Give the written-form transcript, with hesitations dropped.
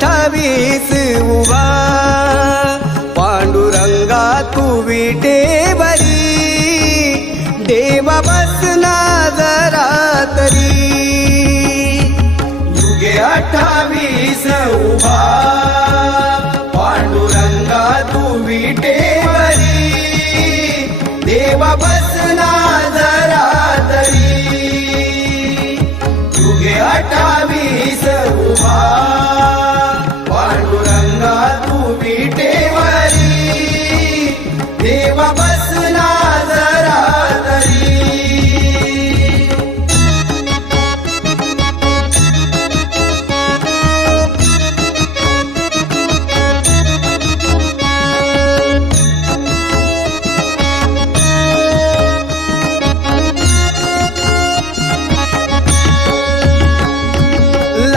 28 उभा पांडुरंगा तू विटेवरी देवा बसना जरा तरी युगे 28 उभा